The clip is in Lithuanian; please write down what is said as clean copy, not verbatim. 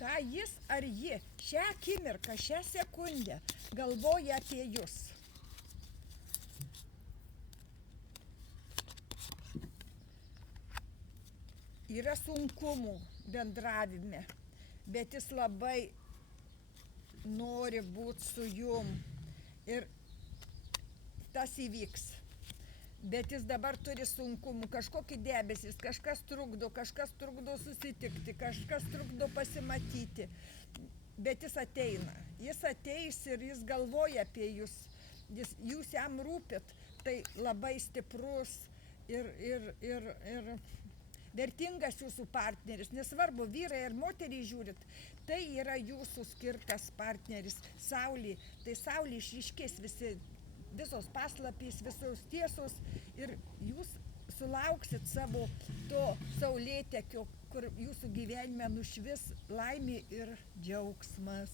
ką jis ar ji šią akimirką, šią sekundę galvoja apie jus. Yra sunkumų bendravime, bet jis labai nori būti su jum ir tas įvyks. Bet jis dabar turi sunkumų, kažkokį debesys, kažkas trukdo susitikti, kažkas trukdo pasimatyti. Bet jis ateina, jis ateis ir jis galvoja apie jūs, jūs jam rūpit, tai labai stiprus ir vertingas jūsų partneris, nesvarbu, vyrai ir moteriai žiūrit, tai yra jūsų skirtas partneris, Saulė, tai Saulė išryškės visos paslapys, visos tiesos ir jūs sulauksit savo to saulėtekio, kur jūsų gyvenime nušvis laimė ir džiaugsmas.